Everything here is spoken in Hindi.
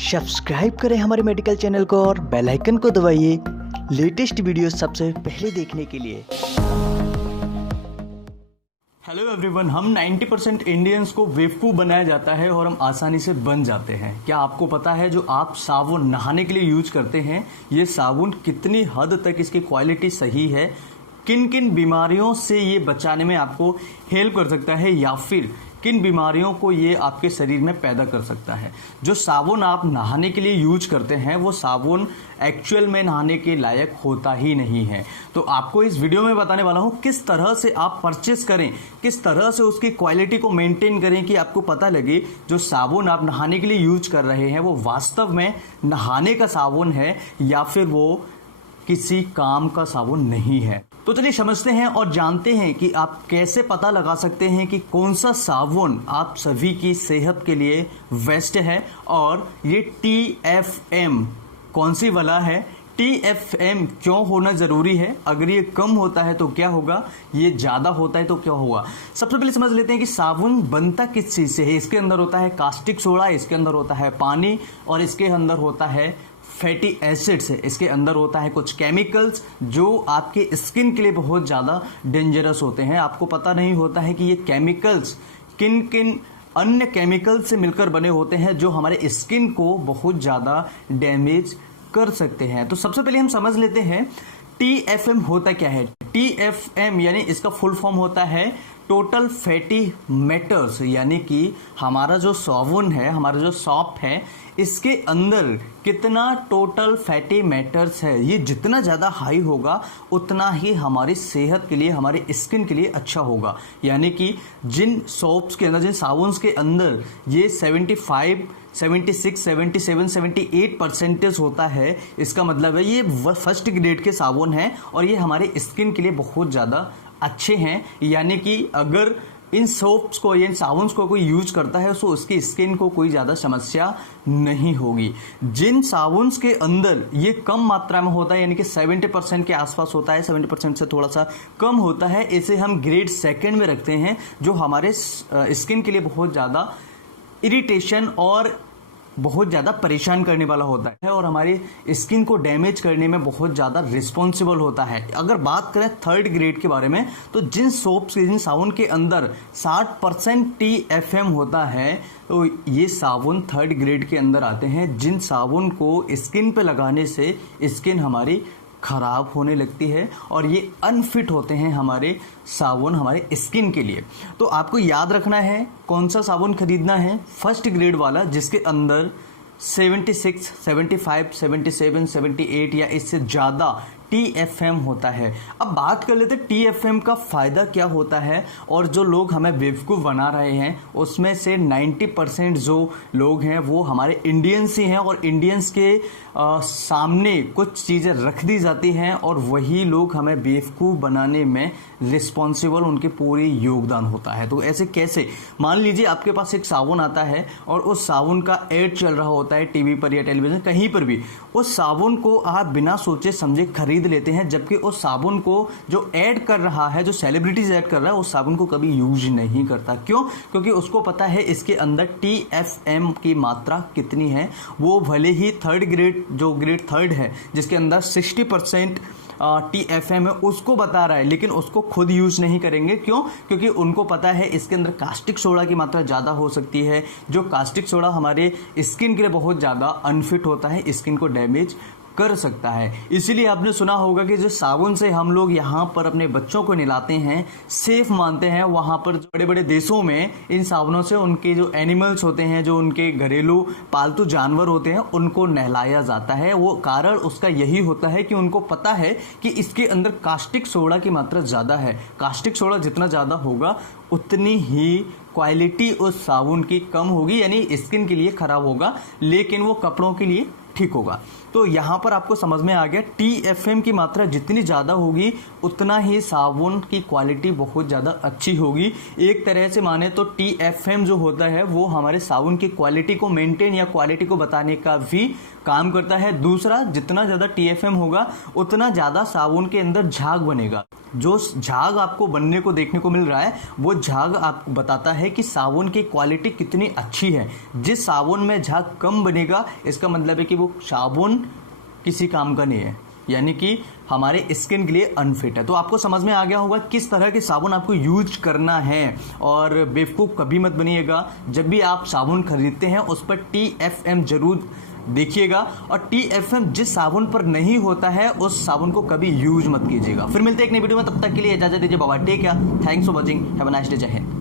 सब्सक्राइब करें हमारे मेडिकल चैनल को और बेल आइकन को दबाइए लेटेस्ट वीडियो सबसे पहले देखने के लिए। हेलो एवरीवन, हम 90% इंडियंस को बेवकूफ़ बनाया जाता है और हम आसानी से बन जाते हैं। क्या आपको पता है जो आप साबुन नहाने के लिए यूज करते हैं, ये साबुन कितनी हद तक इसकी क्वालिटी सही है, किन किन बीमारियों से ये बचाने में आपको हेल्प कर सकता है या फिर किन बीमारियों को ये आपके शरीर में पैदा कर सकता है। जो साबुन आप नहाने के लिए यूज करते हैं वो साबुन एक्चुअल में नहाने के लायक होता ही नहीं है। तो आपको इस वीडियो में बताने वाला हूँ किस तरह से आप परचेस करें, किस तरह से उसकी क्वालिटी को मेंटेन करें कि आपको पता लगे जो साबुन आप नहाने के लिए यूज कर रहे हैं वो वास्तव में नहाने का साबुन है या फिर वो किसी काम का साबुन नहीं है। तो चलिए समझते हैं और जानते हैं कि आप कैसे पता लगा सकते हैं कि कौन सा साबुन आप सभी की सेहत के लिए बेस्ट है और ये TFM कौन सी वाला है, TFM क्यों होना ज़रूरी है, अगर ये कम होता है तो क्या होगा, ये ज़्यादा होता है तो क्या होगा। सबसे पहले समझ लेते हैं कि साबुन बनता किस चीज़ से है। इसके अंदर होता है कास्टिक सोडा, इसके अंदर होता है पानी और इसके अंदर होता है फैटी एसिड्स है। इसके अंदर होता है कुछ केमिकल्स जो आपके स्किन के लिए बहुत ज़्यादा डेंजरस होते हैं। आपको पता नहीं होता है कि ये केमिकल्स किन किन अन्य केमिकल से मिलकर बने होते हैं जो हमारे स्किन को बहुत ज़्यादा डैमेज कर सकते हैं। तो सबसे पहले हम समझ लेते हैं TFM होता क्या है। TFM यानी इसका फुल फॉर्म होता है टोटल फैटी मैटर्स, यानी कि हमारा जो साबुन है, हमारा जो सॉप है, इसके अंदर कितना टोटल फैटी मैटर्स है। ये जितना ज़्यादा हाई होगा उतना ही हमारी सेहत के लिए, हमारे स्किन के लिए अच्छा होगा। यानी कि जिन सोप्स के अंदर, जिन साबुन के अंदर ये 75, 76, 77, 78% होता है, इसका मतलब है ये फर्स्ट ग्रेड के साबुन हैं और ये हमारे स्किन के लिए बहुत ज़्यादा अच्छे हैं। यानी कि अगर इन सोप्स को, इन साबुन को कोई यूज करता है तो उसकी स्किन को कोई ज़्यादा समस्या नहीं होगी। जिन साबुन के अंदर ये कम मात्रा में होता है, यानी कि 70% के आसपास होता है, 70% से थोड़ा सा कम होता है, इसे हम ग्रेड सेकंड में रखते हैं, जो हमारे स्किन के लिए बहुत ज़्यादा इरिटेशन और बहुत ज़्यादा परेशान करने वाला होता है और हमारी स्किन को डैमेज करने में बहुत ज़्यादा रिस्पॉन्सिबल होता है। अगर बात करें थर्ड ग्रेड के बारे में, तो जिन सोप्स, जिन साबुन के अंदर 60% TFM होता है, तो ये साबुन थर्ड ग्रेड के अंदर आते हैं। जिन साबुन को स्किन पे लगाने से स्किन हमारी खराब होने लगती है और ये अनफिट होते हैं हमारे साबुन हमारे स्किन के लिए। तो आपको याद रखना है कौन सा साबुन खरीदना है, फर्स्ट ग्रेड वाला जिसके अंदर 76, 75, 77, 78 या इससे ज़्यादा TFM होता है। अब बात कर लेते हैं TFM का फ़ायदा क्या होता है और जो लोग हमें बेवकूफ़ बना रहे हैं उसमें से 90% जो लोग हैं वो हमारे इंडियंस ही हैं और इंडियंस के सामने कुछ चीज़ें रख दी जाती हैं और वही लोग हमें बेवकूफ़ बनाने में रिस्पॉन्सिबल, उनके पूरे योगदान होता है। तो ऐसे कैसे, मान लीजिए आपके पास एक साबुन आता है और उस साबुन का एड चल रहा होता है टीवी पर या टेलीविज़न कहीं पर भी, उस साबुन को आप बिना सोचे समझे खरीद लेते हैं, जबकि उस साबुन को जो ऐड कर रहा है, जो सेलिब्रिटीज ऐड कर रहा है, उस साबुन को कभी यूज नहीं करता। क्यों? क्योंकि उसको पता है इसके अंदर TFM की मात्रा कितनी है। वो भले ही थर्ड ग्रेड, जो ग्रेड थर्ड है जिसके अंदर 60% TFM है, उसको बता रहा है, लेकिन उसको खुद यूज नहीं करेंगे। क्यों? क्योंकि उनको पता है इसके अंदर कास्टिक सोडा की मात्रा ज़्यादा हो सकती है, जो कास्टिक सोडा हमारे स्किन के लिए बहुत ज़्यादा अनफिट होता है, स्किन को डैमेज कर सकता है। इसीलिए आपने सुना होगा कि जो साबुन से हम लोग यहाँ पर अपने बच्चों को नहलाते हैं, सेफ मानते हैं, वहाँ पर बड़े बड़े देशों में इन साबुनों से उनके जो एनिमल्स होते हैं, जो उनके घरेलू पालतू जानवर होते हैं, उनको नहलाया जाता है। वो कारण उसका यही होता है कि उनको पता है कि इसके अंदर कास्टिक सोडा की मात्रा ज़्यादा है। कास्टिक सोडा जितना ज़्यादा होगा उतनी ही क्वालिटी उस साबुन की कम होगी, यानी स्किन के लिए खराब होगा, लेकिन वो कपड़ों के लिए ठीक होगा। तो यहाँ पर आपको समझ में आ गया TFM की मात्रा जितनी ज़्यादा होगी उतना ही साबुन की क्वालिटी बहुत ज़्यादा अच्छी होगी। एक तरह से माने तो TFM जो होता है वो हमारे साबुन की क्वालिटी को मेंटेन या क्वालिटी को बताने का भी काम करता है। दूसरा, जितना ज़्यादा TFM होगा उतना ज़्यादा साबुन के अंदर झाग बनेगा। जो झाग आपको बनने को देखने को मिल रहा है वो झाग आपको बताता है कि साबुन की क्वालिटी कितनी अच्छी है। जिस साबुन में झाग कम बनेगा इसका मतलब है कि वो साबुन किसी काम का नहीं है, यानी कि हमारे स्किन के लिए अनफिट है। तो आपको समझ में आ गया होगा किस तरह के साबुन आपको यूज करना है। और बेवकूफ़ कभी मत बनिएगा, जब भी आप साबुन खरीदते हैं उस पर TFM जरूर देखिएगा, और TFM जिस साबुन पर नहीं होता है उस साबुन को कभी यूज मत कीजिएगा। फिर मिलते हैं एक नई वीडियो में, तब तक के लिए इजाजत दीजिए, bye bye, take care, thanks for watching, have a nice day, जय हिंद।